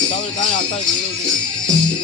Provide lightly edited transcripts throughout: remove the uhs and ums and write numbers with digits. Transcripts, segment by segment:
चावल कहाँ आता है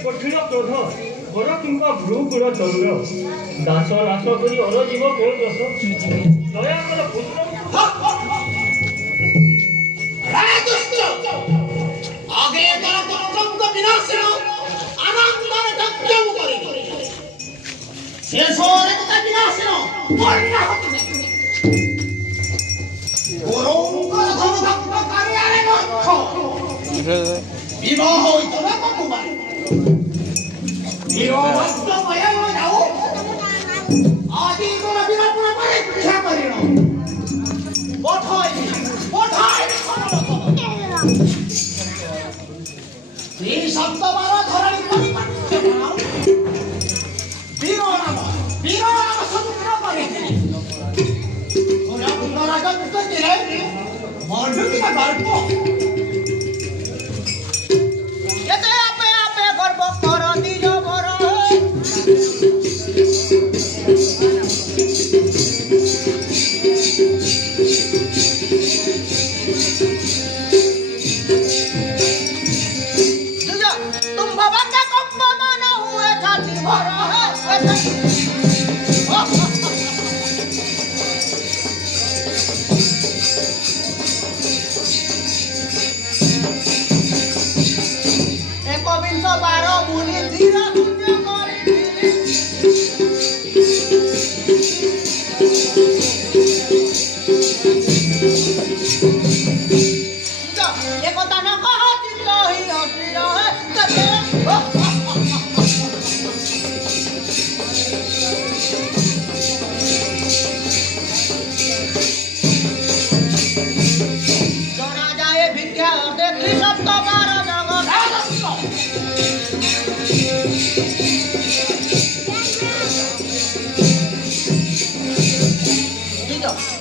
कठिन क्रोध घर किंवा भ्रूकुल चंद्र दास नाश करी अरजीव कौन दस दयाकर पुत्र आगे विनाशन आनंद शेष विनाशन विवाह आदि शब्द बार धरणी वीर नाम समुद्र गर्व कर दिल बर तुम भवन का कंप मन हुए छाती भर एकविंश बार मुनि धीर एकता न कह चित्त ही असीर जना जाए भिक्षा देखी सप्त बार जगत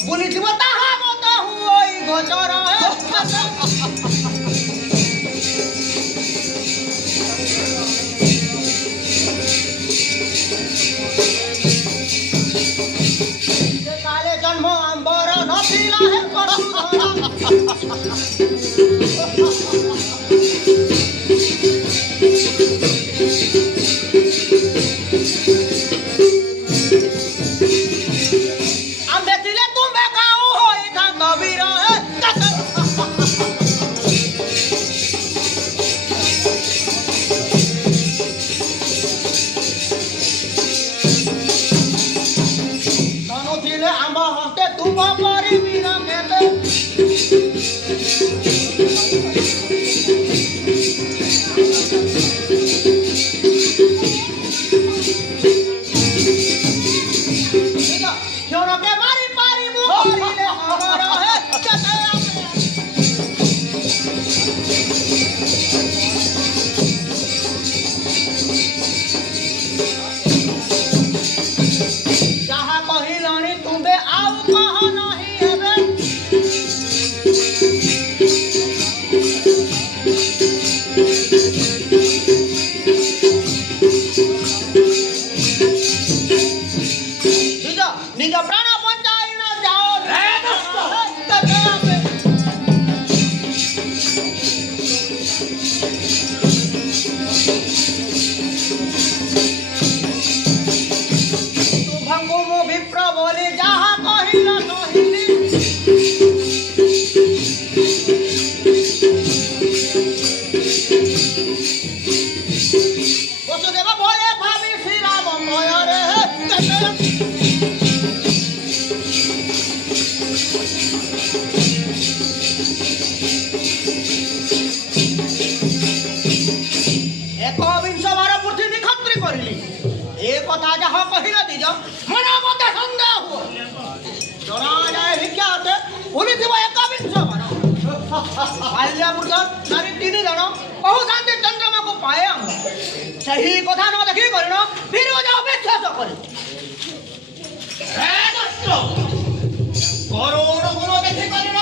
बुलिथिब ताहा मत हुई गोचर काले जन्म अंबर नथिला है आंबे तिले तुम्बे गाँव होई था कबीर धनु थिले आंब हस्ते तुम परिबीर केते क्षणके मारी पारिबु करिले हमर हे केते जहाँ कहिलनि तुम्बे आउ कह नहीं हेबे निज प्राण बचाई न जाओ तुभंगु मु विप्र बोली जहाँ कहिल कहिली ଦିଅ ମନ ମତେ ସନ୍ଦେହ ହୁଅ ଜଣା ଯାଏ ଭିକ୍ଷାତେ ବୁଲିଥିବ ଏକବିଂଶ ବାର ବାଲ୍ୟାମୃତ ନାରୀ 3 ଜଣ କହୁଥାନ୍ତି ଚନ୍ଦ୍ରମାକୁ ପାଏ ଆମର ସେହି କଥା ନ ଦେଖି କରିନ ବିରୋଧ ବିଶ୍ୱାସ କରି କରୋଡ଼ ଗୁଣ ଦେଖି କରିନ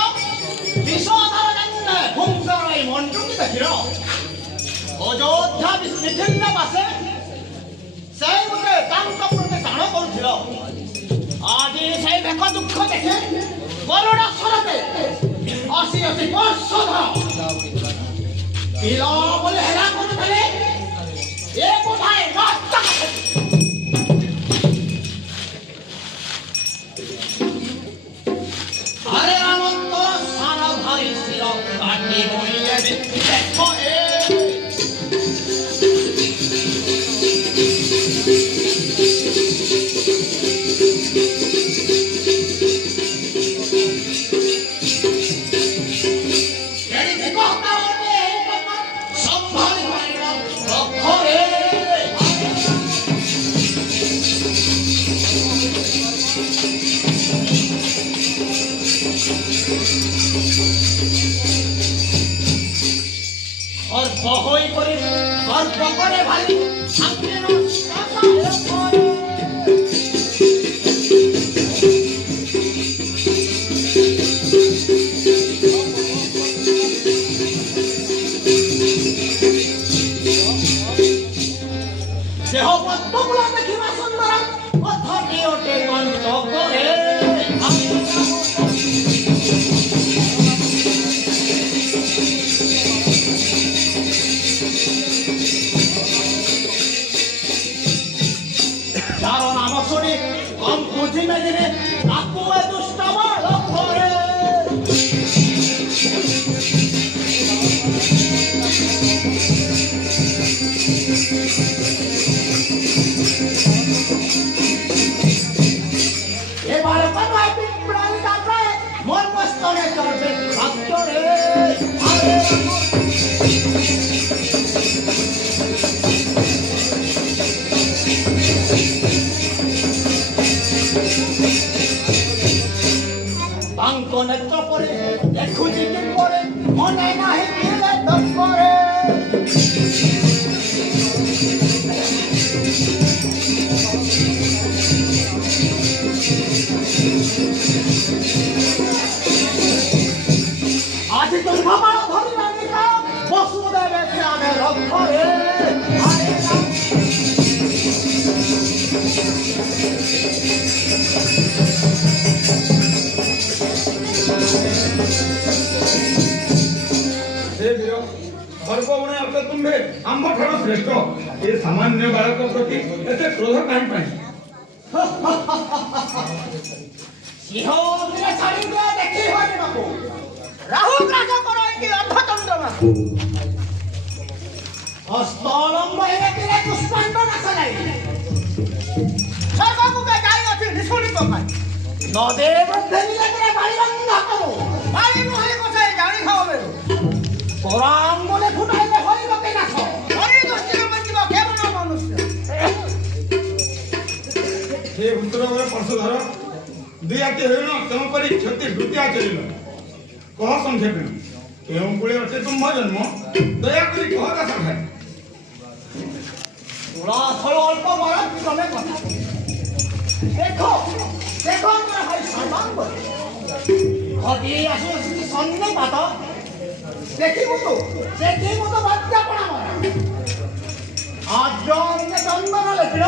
ବିଶ୍ୱଧର ଜାନେ ଭୁଙ୍ଗର এই মন্ত্রকে দেখিল অযোধ্যা বিচ্ছিন্ন বাসে সেই মতে তাঙ্ক প্রতি টাণ করুছিল আଜି সেই ভেক দুঃখ দেখে করোড় স্বরতে অশী অশী বর্ষধ পিল বলে হেলা করুଥିଲେ এ কোথায় রাস্তা আরে রামন্ত সারা ভাই শির কাটি বইলে দেখো এ और बहोई करे और पकड़े भाई अपने नो सासा करे देह पद्मकुला देखिबा सुंदर अथटी ओटे कंठ करे যার নাম শুনি কম বুঝি না দিনে আপু এ দুষ্ট বড় করে এবারে পানাই পিঁপড়াই কাটায় মন মস্তরে চলবে ভক্তরে তাঙ্ক নেত্র করে দেখুছি কি করে মনে নাহি দিলে তো করে আজি তো খাবার ধরি না নিকা বসুদেবে প্রাণে রক্ষরে আরে सर्वगुणे अत तुम्हे आंब ठाण श्रेष्ठ ये सामान्य बालक प्रति एते क्रोध काहे पाई सिंह दिले छाड़ी दे देखी होनी बाबू राहु ग्रास करो कि अर्धचंद्रमा हस्तलंब हे दिले पुष्पांड नाश लाई सर्वगु के जाई अछि निसुनी पकाई नदेव देनिले दिले बाली बंद करो बाली नहे कोसे जानी खाओ मेरो পরাঙ্গনে ফুটাইলে হইব কে নাশ হরি দৃষ্টির মঞ্জিব কেবল মনুষ্য हे উত্তরবরে পরশুধর দুই আতি হইল তেম পরি ক্ষতি দ্বিতীয় আচরিল কহ সংক্ষেপে কেউ কুলে অছে তুম জন্ম দয়া করি কহ তা সখায় তোরা থল অল্প বয়স ক্রমে কথা দেখো দেখো আমার ভাই সর্বাঙ্গ ঘটি আসি আসি সন্নে পাতা দেখিবো তো বাচ্চা পড়া মারা আজ জন্মে চন্দন লেখিল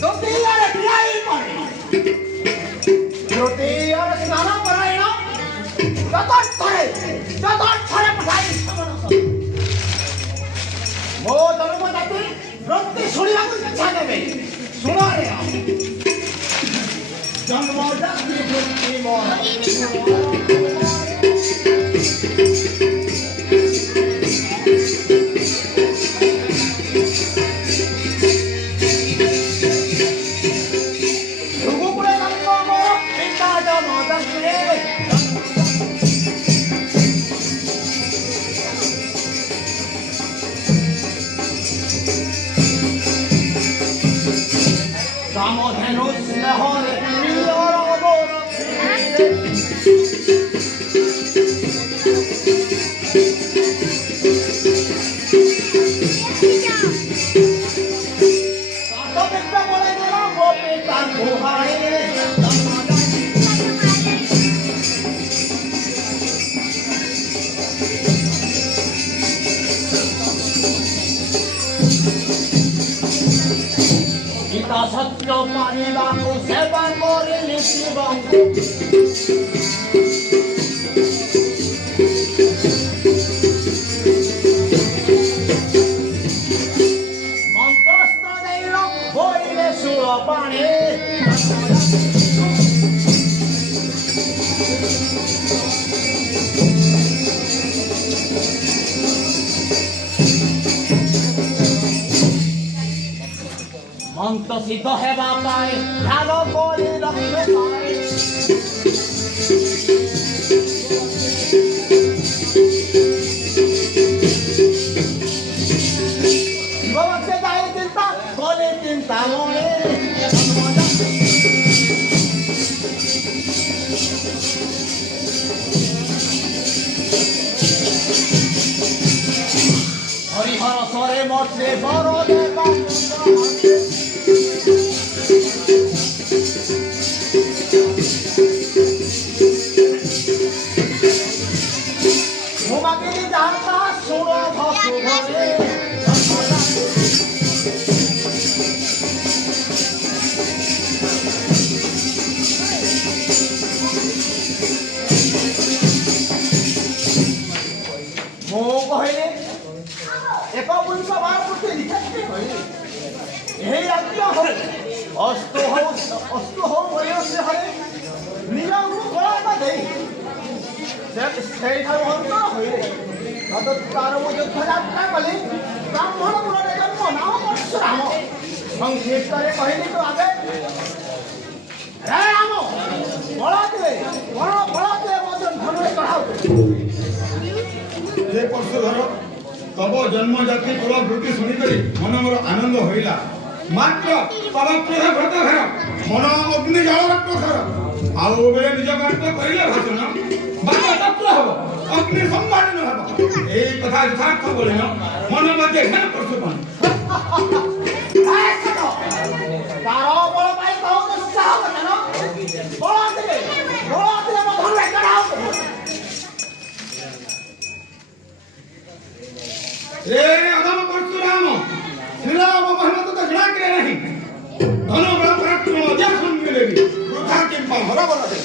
দ্বিতীয়ারে বিলাই পড়ে তৃতীয়ারে স্নান করাইল চতুর্থরে পঠাই সমনস ମୋ ଜନ୍ମଦାତି ପ୍ରତି ଶୁଣିବାକୁ ଇଚ୍ଛା ଦେବେ ଶୁଣ ରେ ଜନ୍ମଦାତି ବୃତ୍ତି ମୋର ସତ୍ୟ ପାଇବାକୁ ସେବା କରିଲି ଶିବଙ୍କୁ ମନ୍ତ୍ରସ୍ତ୍ର ଦେଇ ବୋଇଲେ ସୁର ପାଣି ମନ୍ତ୍ର ସିଦ୍ଧ ହେବା ପାଇଁ ଧ୍ୟାନ କରି ରଖିବେ ପାଇଁ ଶିବଭକ୍ତ ଯାଇ ଚିନ୍ତା କଲେ ଚିନ୍ତା ମନେ হরিহর স্বরে মর্ষে বড় দেবা মোমাগিরি জানতা সুর ভসু ঘরে ମୁଁ କହିଲି ଏକ ପୁରୁଷ ଭାରପତି ଲିଖାଟି କହିଲି ଏହି ରାଜ୍ୟ ହଉ ଅସ୍ତୁ ହଉ ବୟସ ହରେ ନିଜକୁ କଳାଟା ଦେଇ ସେଇଠାରୁ ଅନ୍ତର ହୋଇଲେ ତାର ମୁଁ ଯୁଦ୍ଧ ଯାତ୍ରା କଲି ବ୍ରାହ୍ମଣ କୁଳରେ ଜନ୍ମ ନାମ ପରଶୁରାମ ସଂକ୍ଷିପ୍ତରେ କହିଲି ତୁ ଆଗେ ରେ ରାମ ବଳାତିରେ ମଧ୍ୟ ଧନୁରେ ଚଢ଼ାଉ हे परशुधर तब जन्म जाति कुल वृत्ति शुणिकी मन मोर आनंद होइला मात्र तब क्रोध भृत घर मन अग्नि जल प्रखर आउ बेले निज कार्य करिले भाषण बाबा तत्र हब अग्नि संवादन हब ए कथा यथार्थ बोलिन मन मध्ये घन परशुपन तारो बल पाई बहुत उत्साह बचन बलातिरे धनुरे चढ़ाऊ रे अधम परशुराम श्रीराम महिमा तो घृणा करे नहीं धनु बल पराक्रम अध्यासन मिलेगी वृथा किंपा हर बल दे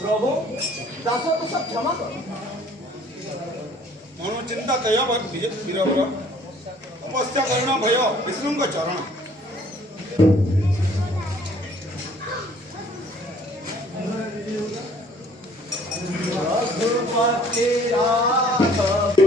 प्रभु दासों को सब क्षमा करो। मनोचिंता तय वीरवर तपस्या करुण भय विष्णु चरण रघुपति राघव